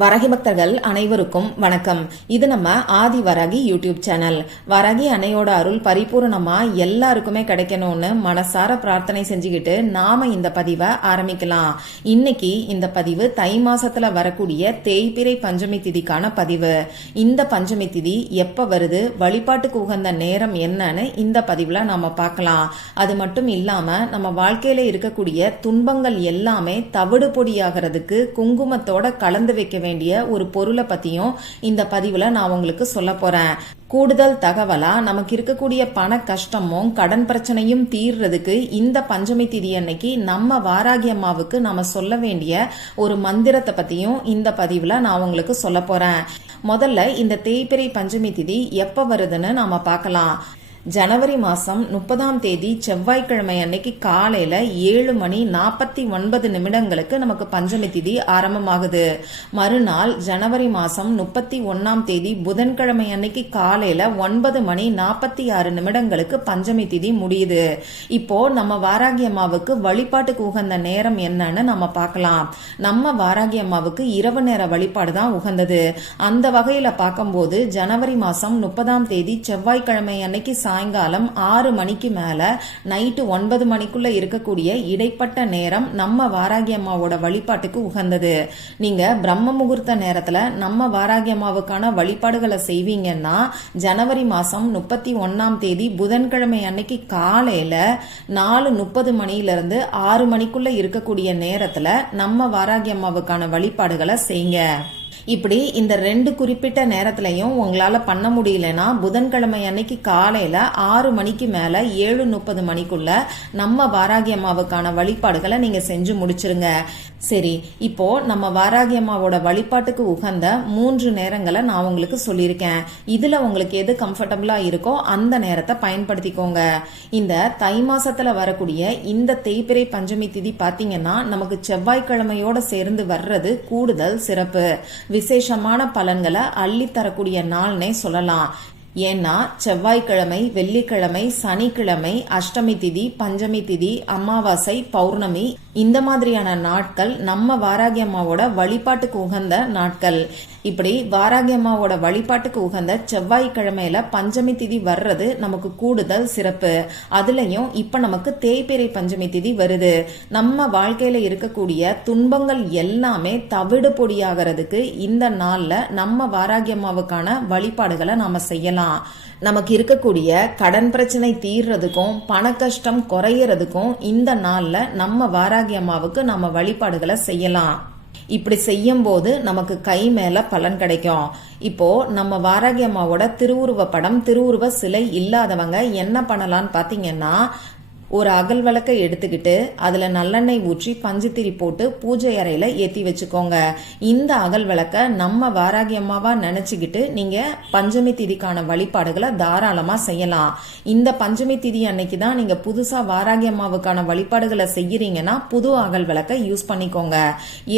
வராகி பக்தர்கள் அனைவருக்கும் வணக்கம். இது நம்ம ஆதி வராகி யூடியூப் சேனல். வராகி அன்னையோட அருள் பரிபூர்ணமா எல்லாருக்குமே கிடைக்கணும்னு மனசார பிரார்த்தனை செஞ்சுக்கிட்டு நாம இந்த பதிவை ஆரம்பிக்கலாம். இன்னைக்கு இந்த பதிவு தை மாசத்துல வரக்கூடிய தேய்பிறை பஞ்சமி திதிக்கான பதிவு. இந்த பஞ்சமி திதி எப்ப வருது, வழிபாட்டுக்கு உகந்த நேரம் என்னன்னு இந்த பதிவுல நாம பார்க்கலாம். அது மட்டும் இல்லாம நம்ம வாழ்க்கையில இருக்கக்கூடிய துன்பங்கள் எல்லாமே தவிடு பொடியாகிறதுக்கு குங்குமத்தோட கலந்து வைக்க வேண்டிய ஒரு பொருளை பத்தியும் இந்த பதிவுல நான் உங்களுக்கு சொல்ல போறேன். கூடுதல் தகவலா நமக்கு இருக்கக்கூடிய பண கஷ்டமும் கடன் பிரச்சனையும் தீர்றதுக்கு இந்த பஞ்சமி திதி அன்னைக்கு நம்ம வாராகி அம்மாவுக்கு நாம சொல்ல வேண்டிய ஒரு மந்திரத்தை பத்தியும் இந்த பதிவுல நான் உங்களுக்கு சொல்ல போறேன். முதல்ல இந்த தேய்பிறை பஞ்சமி திதி எப்ப வருதுன்னு நாம பார்க்கலாம். ஜனவரி மாசம் 30ஆம் தேதி செவ்வாய்க்கிழமை அன்னைக்கு காலையில 7:49 நமக்கு பஞ்சமி திதி ஆரம்பமாகுது. மறுநாள் ஜனவரி மாசம் 31ஆம் தேதி புதன்கிழமை அன்னைக்கு காலையில 9:46 பஞ்சமி திதி முடியுது. இப்போ நம்ம வாராகி அம்மாவுக்கு வழிபாட்டுக்கு உகந்த நேரம் என்னன்னு நம்ம பார்க்கலாம். நம்ம வாராகி அம்மாவுக்கு இரவு நேர வழிபாடு தான் உகந்தது. அந்த வகையில பார்க்கும்போது ஜனவரி மாசம் 30ஆம் தேதி செவ்வாய்க்கிழமை அன்னைக்கு சாயங்காலம் 6 மணிக்கு மேல நைட்டு 9 மணிக்குள்ள இருக்கக்கூடிய இடைப்பட்ட நேரம் நம்ம வாராகி அம்மாவோட வழிபாட்டுக்கு உகந்தது. நீங்க பிரம்ம முகூர்த்த நேரத்துல நம்ம வாராகி அம்மாவுக்கான வழிபாடுகளை செய்வீங்கன்னா ஜனவரி மாசம் 31ஆம் தேதி புதன்கிழமை அன்னைக்கு காலையில 4:30 மணியிலிருந்து 6 மணிக்குள்ள இருக்கக்கூடிய நேரத்துல நம்ம வாராகி அம்மாவுக்கான வழிபாடுகளை செய்யுங்க. இப்படி இந்த 2 குறிப்பிட்ட நேரத்திலையும் உங்களால பண்ண முடியலன்னா புதன்கிழமை அன்னைக்கு காலையில 6 மணிக்கு மேல 7:30 மணிக்குள்ள நம்ம வாராகி அம்மாவுக்கான வழிபாடுகளை நீங்க செஞ்சு முடிச்சிருங்க. சரி, இப்போ நம்ம வாராகி அம்மாவோட வழிபாட்டுக்கு உகந்த 3 நேரங்களை நான் உங்களுக்கு சொல்லியிருக்கேன். இதுல உங்களுக்கு எது கம்ஃபர்டபுளா இருக்கோ அந்த நேரத்தை பயன்படுத்திக்கோங்க. இந்த தை மாசத்துல வரக்கூடிய இந்த தேய்பிறை பஞ்சமி திதி பாத்தீங்கன்னா நமக்கு செவ்வாய்க்கிழமையோட சேர்ந்து வர்றது கூடுதல் சிறப்பு, விசேஷமான பலன்களை அள்ளி தரக்கூடிய நாள்னே சொல்லலாம். ஏன்னா செவ்வாய்க்கிழமை, வெள்ளிக்கிழமை, சனிக்கிழமை, அஷ்டமி திதி, பஞ்சமி திதி, அமாவாசை, பௌர்ணமி இந்த மாதிரியான நாட்கள் நம்ம வாராகி அம்மாவோட வழிபாட்டுக்கு உகந்த நாட்கள். இப்படி வாராகி அம்மாவோட வழிபாட்டுக்கு உகந்த செவ்வாய்க்கிழமையில பஞ்சமி திதி வர்றது நமக்கு கூடுதல் சிறப்பு. அதுலயும் இப்ப நமக்கு தேய்பிறை பஞ்சமி திதி வருது. நம்ம வாழ்க்கையில இருக்கக்கூடிய துன்பங்கள் எல்லாமே தவிடு பொடியாகிறதுக்கு இந்த நாள்ல நம்ம வாராகி அம்மாவுக்கான வழிபாடுகளை நாம செய்யலாம். நமக்கு இருக்கக்கூடிய கடன் பிரச்சனை தீர்றதுக்கும் பண கஷ்டம் குறையறதுக்கும் இந்த நாள்ல நம்ம வாராகி அம்மாவுக்கு நம்ம வழிபாடுகளை செய்யலாம். இப்படி செய்யும் போது நமக்கு கை மேல பலன் கிடைக்கும். இப்போ நம்ம வாராகி அம்மாவோட திருவுருவ படம், திருவுருவ சிலை இல்லாதவங்க என்ன பண்ணலான்னு பாத்தீங்கன்னா, ஒரு அகல் விளக்கை எடுத்துக்கிட்டு அதுல நல்லெண்ணெய் ஊற்றி பஞ்சுத்திரி போட்டு பூஜை அறையில ஏத்தி வச்சுக்கோங்க. இந்த அகல் விளக்க நம்ம வாராகி அம்மாவா நினைச்சுக்கிட்டு நீங்க பஞ்சமி திதிக்கான வழிபாடுகளை தாராளமா செய்யலாம். இந்த பஞ்சமி திதி அன்னைக்கு தான் நீங்க புதுசா வாராகி அம்மாவுக்கான வழிபாடுகளை செய்யறீங்கன்னா புது அகல் விளக்கை யூஸ் பண்ணிக்கோங்க.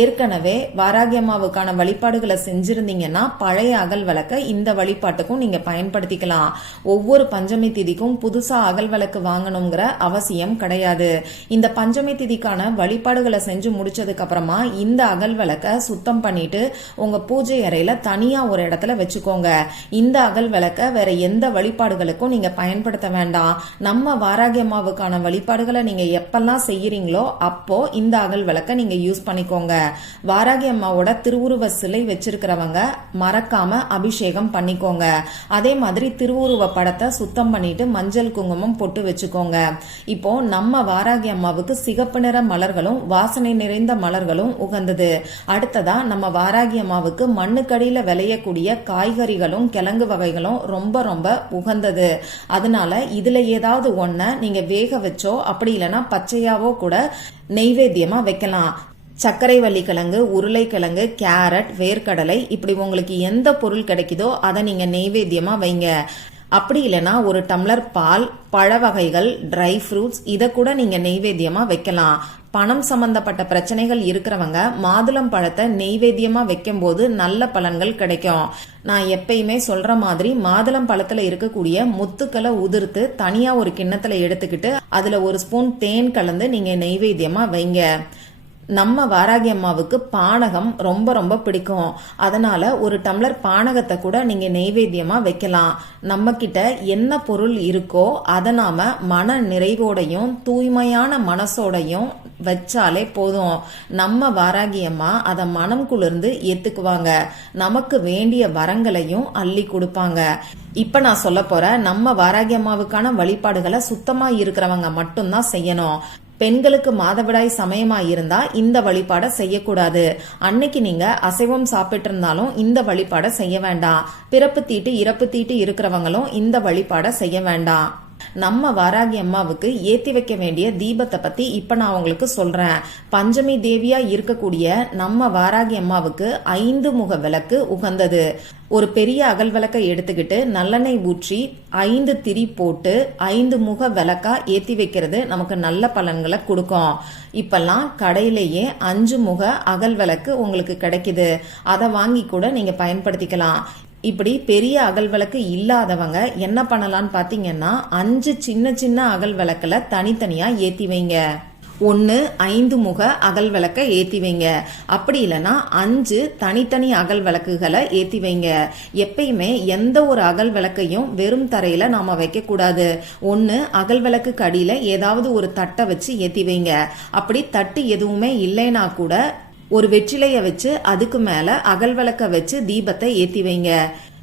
ஏற்கனவே வாராகி அம்மாவுக்கான வழிபாடுகளை செஞ்சிருந்தீங்கன்னா பழைய அகல் விளக்க இந்த வழிபாட்டுக்கும் நீங்க பயன்படுத்திக்கலாம். ஒவ்வொரு பஞ்சமி திதிக்கும் புதுசா அகல் விளக்கு வாங்கணுங்கிற அவசியம் கிடையாது. இந்த பஞ்சமி திதிக்கான வழிபாடுகளை செஞ்சு முடிச்சதுக்கு அப்புறமா இந்த அகல் விளக்க சுத்தம் பண்ணிட்டு உங்க பூஜை அறையில தனியா ஒரு இடத்துல வச்சுக்கோங்க. இந்த அகல் விளக்க வேற எந்த வழிபாடுகளுக்கும் நீங்க பயன்படுத்த வேண்டாம். நம்ம வாராகி அம்மாவுக்கான வழிபாடுகளை நீங்க எப்பெல்லாம் செய்யறீங்களோ அப்போ இந்த அகல் விளக்க நீங்க யூஸ் பண்ணிக்கோங்க. வாராகி அம்மாவோட திருவுருவ சிலை வச்சிருக்கிறவங்க மறக்காம அபிஷேகம் பண்ணிக்கோங்க. அதே மாதிரி திருவுருவ படத்தை சுத்தம் பண்ணிட்டு மஞ்சள் குங்குமம் பொட்டு வச்சுக்கோங்க. இப்போ நம்ம வாராகி அம்மாவுக்கு சிகப்பு நிற மலர்களும் வாசனை நிறைந்த மலர்களும் உகந்தது. அடுத்ததா நம்ம வாராகி அம்மாவுக்கு மண்ணுக்கடியில விளையக்கூடிய காய்கறிகளும் கிழங்கு வகைகளும் ரொம்ப ரொம்ப உகந்தது. அதனால இதுல ஏதாவது ஒன்ன நீங்க வேக வச்சோ அப்படி இல்லைன்னா பச்சையாவோ கூட நெய்வேத்தியமா வைக்கலாம். சர்க்கரை வள்ளிக்கிழங்கு, உருளைக்கிழங்கு, கேரட், வேர்க்கடலை இப்படி உங்களுக்கு எந்த பொருள் கிடைக்குதோ அதை நீங்க நெய்வேத்தியமா வைங்க. அப்படி இல்லைன்னா ஒரு டம்ளர் பால், பழ வகைகள், ட்ரை ஃப்ரூட்ஸ் இதை கூட நீங்க நெய்வேத்தியமா வைக்கலாம். பணம் சம்பந்தப்பட்ட பிரச்சனைகள் இருக்கிறவங்க மாதுளம் பழத்தை நெய்வேத்தியமா வைக்கும் போது நல்ல பலன்கள் கிடைக்கும். நான் எப்பயுமே சொல்ற மாதிரி மாதுளம் பழத்துல இருக்கக்கூடிய முத்துக்களை உதிர்த்து தனியா ஒரு கிண்ணத்துல எடுத்துக்கிட்டு அதுல ஒரு ஸ்பூன் தேன் கலந்து நீங்க நெய்வேத்தியமா வைங்க. நம்ம வாராகி அம்மாவுக்கு பானகம் ரொம்ப ரொம்ப பிடிக்கும். அதனால ஒரு டம்ளர் பானகத்தை கூட நீங்க நெய்வேத்தியமா வைக்கலாம். நம்ம கிட்ட என்ன பொருள் இருக்கோ அதை நாம மன நிறைவோடையும் தூய்மையான மனசோடையும் வச்சாலே போதும். நம்ம வாராகி அம்மா அதை மனம் குளிர்ந்து ஏத்துக்குவாங்க. நமக்கு வேண்டிய வரங்களையும் அள்ளி கொடுப்பாங்க. இப்ப நான் சொல்ல போற நம்ம வாராகி அம்மாவுக்கான வழிபாடுகளை சுத்தமா இருக்கிறவங்க மட்டும்தான் செய்யணும். பெண்களுக்கு மாதவிடாய் சமயமா இருந்தா இந்த வழிபாடை செய்யக்கூடாது. அன்னைக்கு நீங்க அசைவம் சாப்பிட்டு இருந்தாலும் இந்த வழிபாடை செய்ய வேண்டாம். பிறப்பு தீட்டு இறப்பு தீட்டு இருக்கிறவங்களும் இந்த வழிபாடை செய்ய வேண்டாம். நம்ம வாராகி அம்மாவுக்கு ஏத்தி வைக்க வேண்டிய தீபத்தை பத்தி இப்ப நான் உங்களுக்கு சொல்றேன். பஞ்சமி தேவியா இருக்கக்கூடிய நம்ம வாராகி அம்மாவுக்கு 5 முக விளக்கு உகந்தது. ஒரு பெரிய அகல் விளக்கை எடுத்துக்கிட்டு நல்லெண்ணெய் ஊற்றி 5 திரி போட்டு 5 முக விளக்கா ஏத்தி வைக்கிறது நமக்கு நல்ல பலன்களை கொடுக்கும். இப்பெல்லாம் கடையிலேயே 5 முக அகல் விளக்கு உங்களுக்கு கிடைக்குது. அதை வாங்கி கூட நீங்க பயன்படுத்திக்கலாம். இப்படி பெரிய அகல் விளக்கு இல்லாதவங்க என்ன பண்ணலான்னு பாத்தீங்கன்னா 5 சின்ன சின்ன அகல் விளக்குல தனித்தனியா ஏத்தி வைங்க. 1 5 முக அகல் விளக்க ஏத்தி வைங்க. அப்படி இல்லைன்னா 5 தனித்தனி அகல் விளக்குகளை ஏத்தி வைங்க. எப்பயுமே எந்த ஒரு அகல் விளக்கையும் வெறும் தரையில நாம வைக்க கூடாது. 1 அகல் விளக்கு அடியில ஏதாவது ஒரு தட்டை வச்சு ஏத்தி வைங்க. அப்படி தட்டு எதுவுமே இல்லைன்னா கூட ஒரு வெற்றிலைய வச்சு அதுக்கு மேல அகல் விளக்க வச்சு தீபத்தை ஏத்தி வைங்க.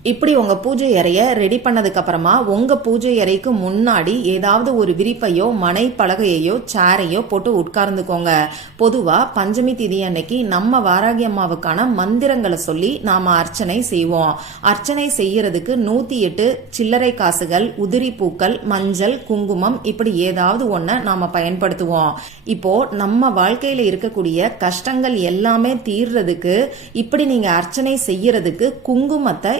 இப்படி உங்க பூஜை அறைய ரெடி பண்ணதுக்கு அப்புறமா உங்க பூஜை அறைக்கு முன்னாடி ஏதாவது ஒரு விரிப்பையோ மனை பலகையோ சேரையோ போட்டு உட்கார்ந்துக்கோங்க. பொதுவா பஞ்சமி திதி அன்னைக்கு நம்ம வாராகி அம்மாவுக்கான மந்திரங்களை சொல்லி நாம அர்ச்சனை செய்வோம். அர்ச்சனை செய்யறதுக்கு 108 சில்லறை காசுகள், உதிரி பூக்கள், மஞ்சள், குங்குமம் இப்படி ஏதாவது ஒன்ன நாம பயன்படுத்துவோம். இப்போ நம்ம வாழ்க்கையில இருக்கக்கூடிய கஷ்டங்கள் எல்லாமே தீர்றதுக்கு இப்படி நீங்க அர்ச்சனை செய்யறதுக்கு குங்குமத்தை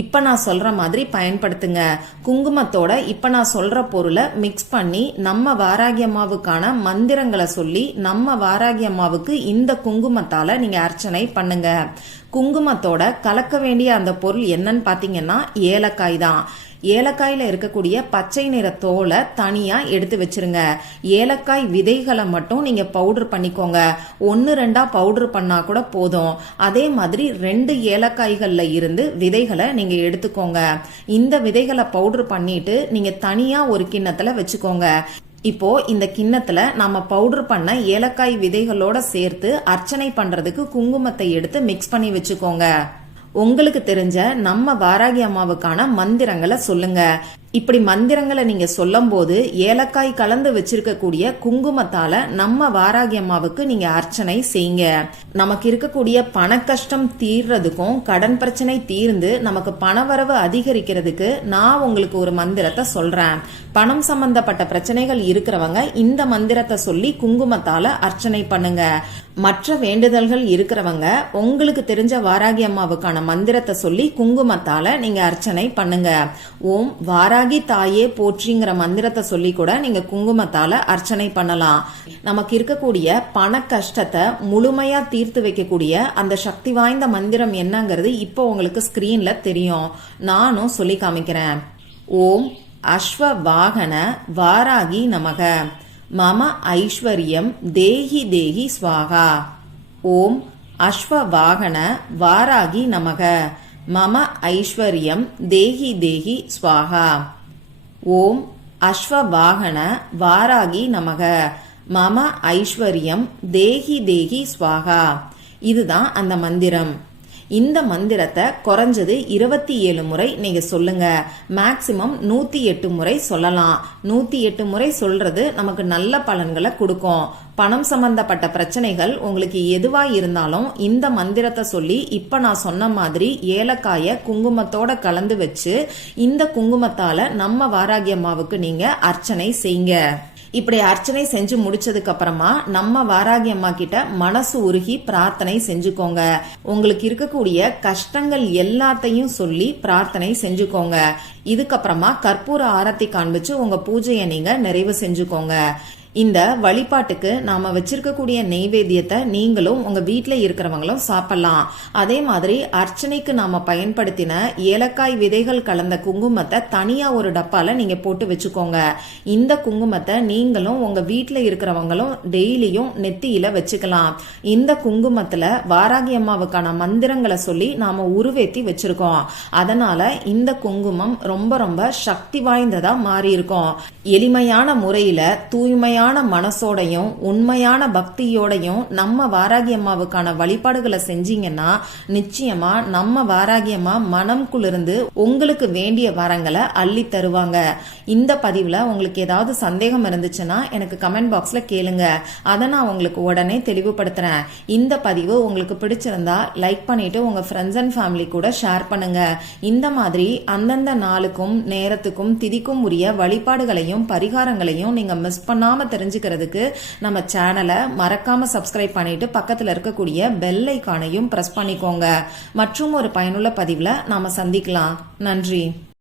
இப்ப நான் சொல்ற மாதிரி பயன்படுத்துங்க. குங்குமத்தோட இப்ப நான் சொல்ற பொருளை மிக்ஸ் பண்ணி நம்ம வாராகி அம்மாவுக்கான மந்திரங்களை சொல்லி நம்ம வாராகி அம்மாவுக்கு இந்த குங்குமத்தால நீங்க அர்ச்சனை பண்ணுங்க. குங்குமத்தோட கலக்க வேண்டிய அந்த பொருள் என்னன்னு பாத்தீங்கன்னா ஏலக்காய் தான். ஏலக்காயில இருக்கக்கூடிய பச்சை நிற தோலை தனியா எடுத்து வச்சிருங்க. ஏலக்காய் விதைகளை மட்டும் நீங்க பவுடர் பண்ணிக்கோங்க. 1-2 பவுடர் பண்ணா கூட போதும். அதே மாதிரி 2 ஏலக்காய்கள்ல இருந்து விதைகளை நீங்க எடுத்துக்கோங்க. இந்த விதைகளை பவுடர் பண்ணிட்டு நீங்க தனியா ஒரு கிண்ணத்துல வச்சுக்கோங்க. இப்போ இந்த கிண்ணத்துல நம்ம பவுடர் பண்ண ஏலக்காய் விதைகளோட சேர்த்து அர்ச்சனை பண்றதுக்கு குங்குமத்தை எடுத்து மிக்ஸ் பண்ணி வச்சுக்கோங்க. உங்களுக்கு தெரிஞ்ச நம்ம வாராகி அம்மாவுக்கான மந்திரங்களை சொல்லுங்க. இப்படி மந்திரங்களை நீங்க சொல்லும் போது ஏலக்காய் கலந்து வச்சிருக்கக்கூடிய குங்குமத்தால நம்ம வாராகி அம்மாவுக்கு நீங்க அர்ச்சனை செய்யுங்க. நமக்கு இருக்கக்கூடிய பண கஷ்டம் தீர்றதுக்கும் கடன் பிரச்சனை தீர்ந்து நமக்கு பணவரவு அதிகரிக்கிறதுக்கு நான் உங்களுக்கு ஒரு மந்திரத்தை சொல்றேன். பணம் சம்பந்தப்பட்ட பிரச்சனைகள் இருக்கிறவங்க இந்த மந்திரத்தை சொல்லி குங்குமத்தால அர்ச்சனை பண்ணுங்க. மற்ற வேண்டுதல்கள் இருக்கிறவங்க உங்களுக்கு தெரிஞ்ச வாராகி அம்மாவுக்கான மந்திரத்தை சொல்லி குங்குமத்தால நீங்க அர்ச்சனை பண்ணுங்க. ஓம் வாராகி தாயே போற்றிங்கிற மந்திரத்தை சொல்லி கூட நீங்க குங்குமத்தால அர்ச்சனை பண்ணலாம். நமக்கு இருக்கக்கூடிய பண கஷ்டத்தை முழுமையா தீர்த்து வைக்கக்கூடிய அந்த சக்தி வாய்ந்த மந்திரம் என்னங்கிறது இப்போ உங்களுக்கு ஸ்கிரீன்ல தெரியும். நானும் சொல்லி காமிக்கிறேன். ஓம் அஸ்வ வாகன வாராகி நமக மம ஐஸ்வர்யம் தேஹி தேஹி ஸ்வாகா. ஓம் அஸ்வ வாகன வாராகி நமக மம ஐஸ்வர்யம் தேஹி தேஹி ஸ்வாகா. ஓம் அஸ்வ வாகன வாராகி நமக மம ஐஸ்வர்யம் தேஹி தேஹி ஸ்வாகா. இதுதான் அந்த மந்திரம். இந்த மந்திரத்தை குறைஞ்சது 27 முறை நீங்க சொல்லுங்க. மேக்சிமம் 108 முறை சொல்லலாம். 108 முறை சொல்றது நமக்கு நல்ல பலன்களை கொடுக்கும். பணம் சம்பந்தப்பட்ட பிரச்சனைகள் உங்களுக்கு எதுவா இருந்தாலும் இந்த மந்திரத்தை சொல்லி இப்ப நான் சொன்ன மாதிரி ஏலக்காய குங்குமத்தோட கலந்து வச்சு இந்த குங்குமத்தால நம்ம வாராகி அம்மாவுக்கு நீங்க அர்ச்சனை செய்யுங்க. இப்படி அர்ச்சனை செஞ்சு முடிச்சதுக்கு அப்புறமா நம்ம வாராகி அம்மா கிட்ட மனசு உருகி பிரார்த்தனை செஞ்சுக்கோங்க. உங்களுக்கு இருக்கக்கூடிய கஷ்டங்கள் எல்லாத்தையும் சொல்லி பிரார்த்தனை செஞ்சுக்கோங்க. இதுக்கப்புறமா கற்பூர ஆரத்தி காண்பிச்சு உங்க பூஜையை நீங்க நிறைவு செஞ்சுக்கோங்க. இந்த வழிபாட்டுக்கு நாம வச்சிருக்கக்கூடிய நெய்வேத்தியத்தை நீங்களும் உங்க வீட்டில் இருக்கிறவங்களும் சாப்பிடலாம். அதே மாதிரி அர்ச்சனைக்கு நாம பயன்படுத்தின ஏலக்காய் விதைகள் கலந்த குங்குமத்தை தனியா ஒரு டப்பால நீங்க போட்டு வச்சுக்கோங்க. இந்த குங்குமத்தை நீங்களும் உங்க வீட்டில் இருக்கிறவங்களும் டெய்லியும் நெத்தியில வச்சுக்கலாம். இந்த குங்குமத்துல வாராகி அம்மாவுக்கான மந்திரங்களை சொல்லி நாம உருவேத்தி வச்சிருக்கோம். அதனால இந்த குங்குமம் ரொம்ப ரொம்ப சக்தி வாய்ந்ததா மாறி இருக்கும். எளிமையான முறையில தூய்மையான மனசோடையும் உண்மையான பக்தியோடையும் நம்ம வாராகி அம்மாவுக்கான வழிபாடுகளை செஞ்சீங்கன்னா நிச்சயமா நம்ம வாராகி அம்மா மனம் குளிர்ந்து உங்களுக்கு வேண்டிய வரங்களை அள்ளி தருவாங்க. இந்த பதிவுல உங்களுக்கு ஏதாவது சந்தேகம் இருந்துச்சுன்னா எனக்கு கமெண்ட் பாக்ஸ்ல கேளுங்க. அதை நான் உங்களுக்கு உடனே தெளிவுபடுத்துறேன். இந்த பதிவு உங்களுக்கு பிடிச்சிருந்தா லைக் பண்ணிட்டு உங்க ஃப்ரெண்ட்ஸ் அண்ட் ஃபேமிலி கூட ஷேர் பண்ணுங்க. இந்த மாதிரி அந்தந்த நாளுக்கும் நேரத்துக்கும் திதிக்கும் உரிய வழிபாடுகளையும் பரிகாரங்களையும் நீங்க மிஸ் பண்ணாம தெரிஞ்சுக்கிறதுக்கு நம்ம சேனலை மறக்காம சப்ஸ்கிரைப் பண்ணிட்டு பக்கத்துல இருக்கக்கூடிய பெல் ஐகானையும் பிரஸ் பண்ணிக்கோங்க. மற்றும் ஒரு பயனுள்ள பதிவுல நாம சந்திக்கலாம். நன்றி.